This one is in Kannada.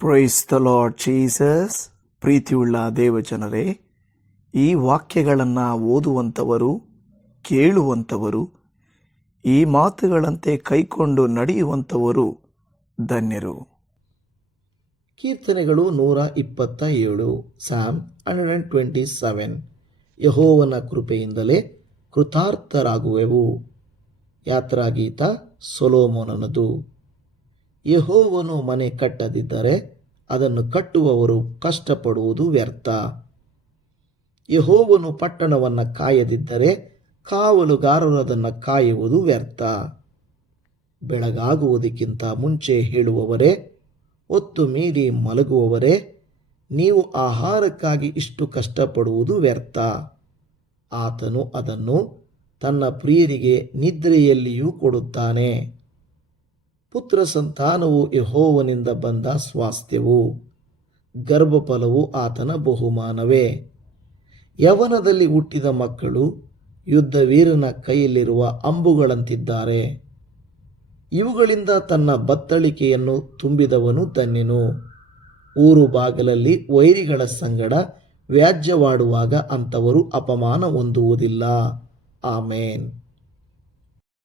Price the Lord Jesus. ಪ್ರೀತಿಯುಳ್ಳ ದೇವಜನರೇ, ಈ ವಾಕ್ಯಗಳನ್ನು ಓದುವಂಥವರು, ಕೇಳುವಂಥವರು, ಈ ಮಾತುಗಳಂತೆ ಕೈಕೊಂಡು ನಡೆಯುವಂಥವರು ಧನ್ಯರು. ಕೀರ್ತನೆಗಳು 127, ಸಾಮ್ 127. ಯೆಹೋವನ ಕೃಪೆಯಿಂದಲೇ ಕೃತಾರ್ಥರಾಗುವೆವು. ಯಾತ್ರಾಗೀತ ಸೊಲೊಮೋನನದು. ಯೆಹೋವನು ಮನೆ ಕಟ್ಟದಿದ್ದರೆ ಅದನ್ನು ಕಟ್ಟುವವರು ಕಷ್ಟಪಡುವುದು ವ್ಯರ್ಥ. ಯೆಹೋವನು ಪಟ್ಟಣವನ್ನು ಕಾಯದಿದ್ದರೆ ಕಾವಲುಗಾರರು ಅದನ್ನು ಕಾಯುವುದು ವ್ಯರ್ಥ. ಬೆಳಗಾಗುವುದಕ್ಕಿಂತ ಮುಂಚೆ ಹೇಳುವವರೇ, ಹೊತ್ತು ಮೀರಿ ಮಲಗುವವರೇ, ನೀವು ಆಹಾರಕ್ಕಾಗಿ ಇಷ್ಟು ಕಷ್ಟಪಡುವುದು ವ್ಯರ್ಥ. ಆತನು ಅದನ್ನು ತನ್ನ ಪ್ರಿಯರಿಗೆ ನಿದ್ರೆಯಲ್ಲಿಯೂ ಕೊಡುತ್ತಾನೆ. ಪುತ್ರ ಸಂತಾನವು ಯೆಹೋವನಿಂದ ಬಂದ ಸ್ವಾಸ್ಥ್ಯವು, ಗರ್ಭಫಲವು ಆತನ ಬಹುಮಾನವೇ. ಯೌವನದಲ್ಲಿ ಹುಟ್ಟಿದ ಮಕ್ಕಳು ಯುದ್ಧವೀರನ ಕೈಯಲ್ಲಿರುವ ಅಂಬುಗಳಂತಿದ್ದಾರೆ. ಇವುಗಳಿಂದ ತನ್ನ ಬತ್ತಳಿಕೆಯನ್ನು ತುಂಬಿದವನು ಧನ್ಯನು. ಊರು ಬಾಗಲಲ್ಲಿ ವೈರಿಗಳ ಸಂಗಡ ವ್ಯಾಜ್ಯವಾಡುವಾಗ ಅಂಥವರು ಅಪಮಾನ ಹೊಂದುವುದಿಲ್ಲ. ಆಮೇನ್.